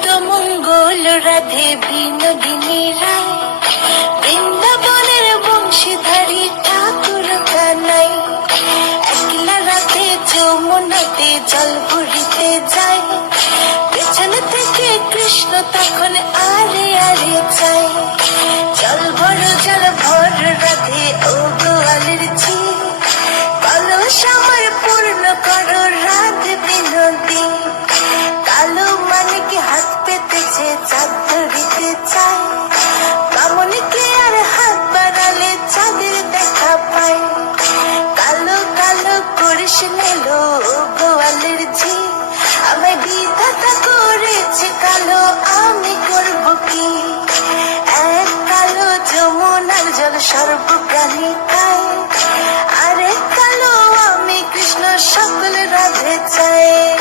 কত মঙ্গল রাধে ভিন্ন ভিনীরা বৃন্দাবনের বংশীধারী ঠাকুর কানাই। একলা রাতে যমুনাতে জল ভরিতে যায়। পেছন থেকে কৃষ্ণ তখন আরে আরে যায়। নেলো গোয়ালের ঝি আমায় বিধাতা করেছে, কালো আমি করব কি? এক কালো যমুনার জল সর্বপ্রাণী খায় আরে কালো আমি কৃষ্ণ সকল রাধে চাই